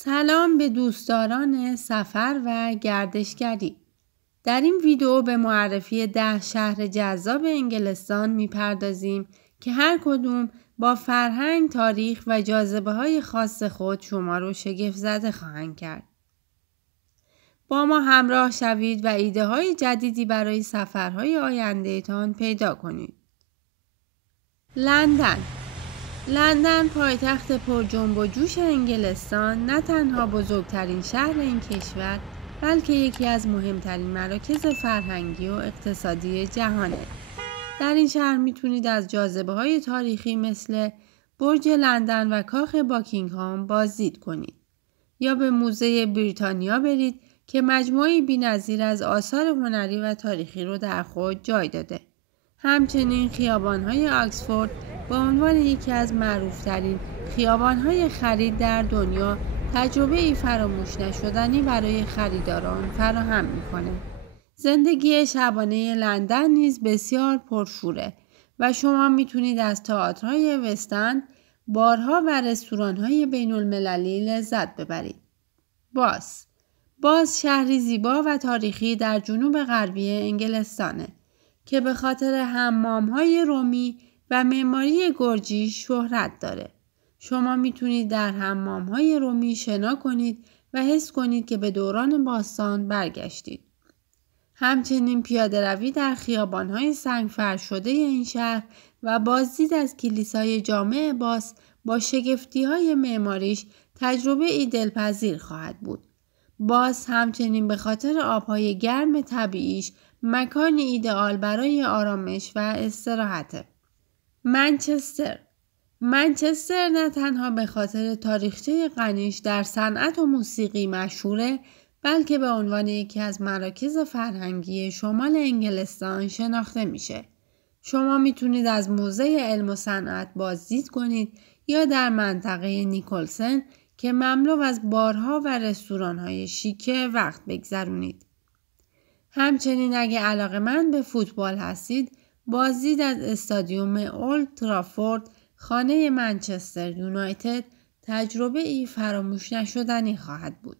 سلام به دوستداران سفر و گردشگری. در این ویدیو به معرفی 10 شهر جذاب انگلستان میپردازیم که هر کدوم با فرهنگ، تاریخ و جاذبه‌های خاص خود شما رو شگفت زده خواهند کرد. با ما همراه شوید و ایده های جدیدی برای سفرهای آینده تان پیدا کنید. لندن پایتخت پر جنب و جوش انگلستان نه تنها بزرگترین شهر این کشور بلکه یکی از مهمترین مراکز فرهنگی و اقتصادی جهانه. در این شهر میتونید از جاذبه‌های تاریخی مثل برج لندن و کاخ باکینگهام بازدید کنید یا به موزه بریتانیا برید که مجموعه‌ای بی‌نظیر از آثار هنری و تاریخی رو در خود جای داده. همچنین خیابان‌های آکسفورد به عنوان یکی از معروف‌ترین خیابان‌های خرید در دنیا تجربه‌ای فراموش نشدنی برای خریداران فراهم می‌کنه. زندگی شبانه لندن نیز بسیار پرشوره و شما میتونید از تئاترهای وست‌اند، بارها و رستوران‌های بین‌المللی لذت ببرید. باز شهری زیبا و تاریخی در جنوب غربی انگلستانه که به خاطر حمام‌های رومی و معماری گرجی شهرت داره. شما میتونید در حمام‌های رومی شنا کنید و حس کنید که به دوران باستان برگشتید. همچنین پیاده‌روی در خیابان‌های سنگ‌فرش شده این شهر و بازدید از کلیسای جامع باز با شگفتی‌های معماریش تجربه‌ای دلپذیر خواهد بود. باز همچنین به خاطر آب‌های گرم طبیعیش مکانی ایدئال برای آرامش و استراحته. منچستر نه تنها به خاطر تاریخچه غنیش در صنعت و موسیقی مشهوره بلکه به عنوان یکی از مراکز فرهنگی شمال انگلستان شناخته میشه. شما میتونید از موزه علم و صنعت بازدید کنید یا در منطقه نیکلسن که مملو از بارها و رستوران‌های شیک وقت بگذرونید. همچنین اگه علاقه‌مند به فوتبال هستید، بازدید از استادیوم اولد ترافورد، خانه منچستر یونایتد، تجربه‌ای فراموش نشدنی خواهد بود.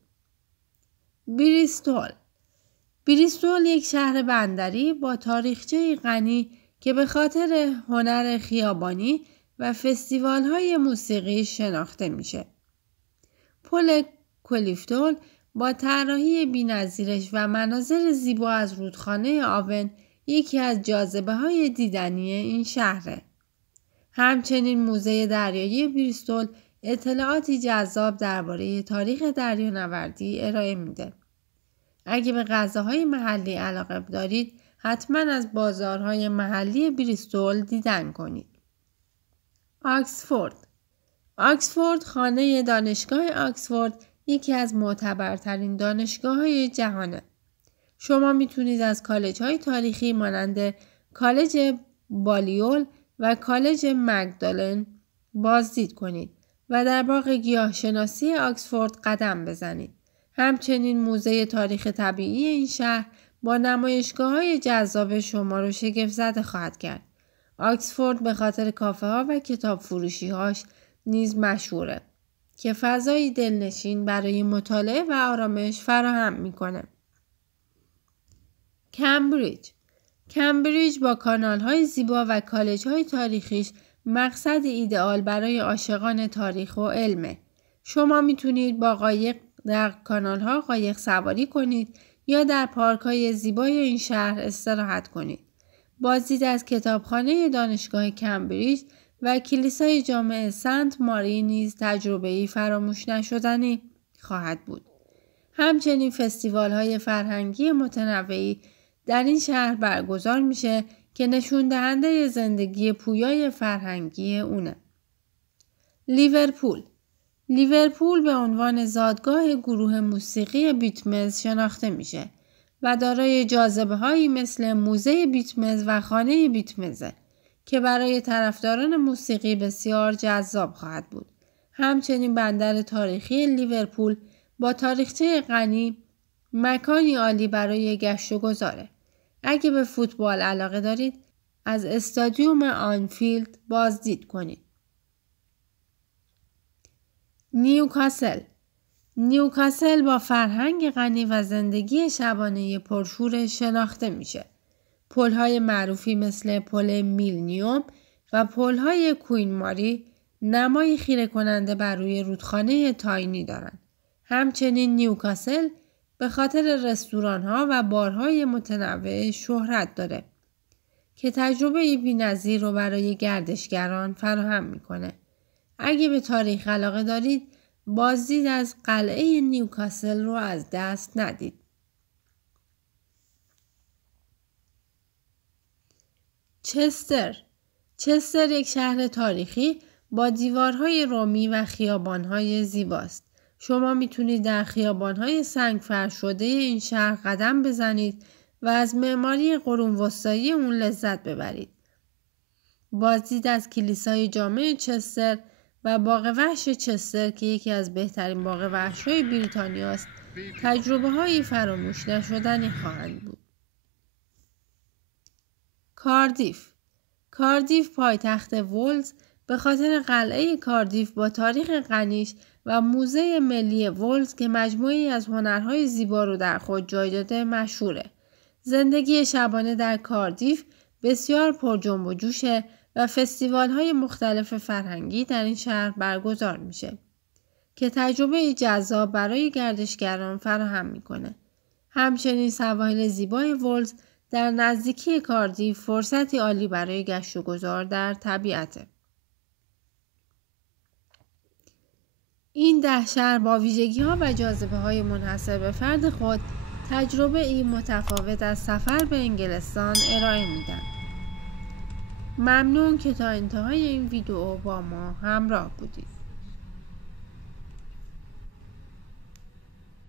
بریستول یک شهر بندری با تاریخچه غنی که به خاطر هنر خیابانی و فستیوال‌های موسیقی شناخته میشه. پل کلیفتول با طراحی بی‌نظیرش و مناظر زیبا از رودخانه آون یکی از جاذبه‌های دیدنی این شهره. همچنین موزه دریایی بریستول اطلاعاتی جذاب درباره تاریخ دریانوردی ارائه میده. اگه به غذاهای محلی علاقه دارید، حتما از بازارهای محلی بریستول دیدن کنید. آکسفورد خانه دانشگاه آکسفورد یکی از معتبرترین دانشگاه‌های جهانه. شما میتونید از کالج‌های تاریخی مانند کالج بالیول و کالج مگدالن بازدید کنید و در باغ گیاهشناسی آکسفورد قدم بزنید. همچنین موزه تاریخ طبیعی این شهر با نمایشگاه‌های جذاب شما رو شگفت زده خواهد کرد. آکسفورد به خاطر کافه‌ها و کتاب فروشی‌هاش نیز مشهوره که فضایی دلنشین برای مطالعه و آرامش فراهم می‌کنه. کمبریج با کانال‌های زیبا و کالج‌های تاریخیش مقصد ایدئال برای عاشقان تاریخ و علمه. شما میتونید با قایق در کانال‌ها قایق سواری کنید یا در پارک‌های زیبای این شهر استراحت کنید. بازدید از کتابخانه دانشگاه کمبریج و کلیسای جامع سنت ماری نیز تجربه‌ای فراموش نشدنی خواهد بود. همچنین فستیوال‌های فرهنگی متنوعی در این شهر برگزار میشه که نشون دهنده زندگی پویای فرهنگی اونه. لیورپول به عنوان زادگاه گروه موسیقی بیتلز شناخته میشه و دارای جاذبه‌هایی مثل موزه بیتلز و خانه بیتلزه که برای طرفداران موسیقی بسیار جذاب خواهد بود. همچنین بندر تاریخی لیورپول با تاریخچه غنی مکانی عالی برای گشت و گذاره. اگه به فوتبال علاقه دارید، از استادیوم آنفیلد بازدید کنید. نیوکاسل با فرهنگ غنی و زندگی شبانه پرشور شناخته میشه. پل‌های معروفی مثل پل میلنیوم و پل‌های کوین ماری نمای خیره کننده بر روی رودخانه تاینی دارند. همچنین نیوکاسل به خاطر رستوران‌ها و بارهای متنوع شهرت داره که تجربه بی‌نظیر رو برای گردشگران فراهم میکنه. اگه به تاریخ علاقه دارید، بازدید از قلعه نیوکاسل رو از دست ندید. چستر یک شهر تاریخی با دیوارهای رومی و خیابانهای زیباست. شما میتونید در خیابانهای سنگ فرش شده این شهر قدم بزنید و از معماری قرون وسطایی اون لذت ببرید. بازدید از کلیسای جامع چستر و باغ وحش چستر که یکی از بهترین باغ وحش‌های بریتانیا است، تجربه‌های فراموش نشدنی خواهند بود. کاردیف پایتخت ولز به خاطر قلعه کاردیف با تاریخ غنیش و موزه ملی ولز که مجموعه‌ای از هنرهای زیبا رو در خود جای داده مشهوره. زندگی شبانه در کاردیف بسیار پرجنب و جوشه و فستیوال‌های مختلف فرهنگی در این شهر برگزار میشه که تجربه جذاب برای گردشگران فراهم میکنه. همچنین سواحل زیبای ولز در نزدیکی کاردیف فرصتی عالی برای گشت و گذار در طبیعته. این 10 شهر با ویژگی‌ها و جاذبه‌های منحصر به فرد خود تجربه ای متفاوت از سفر به انگلستان ارائه میدن. ممنون که تا انتهای این ویدیو با ما همراه بودید.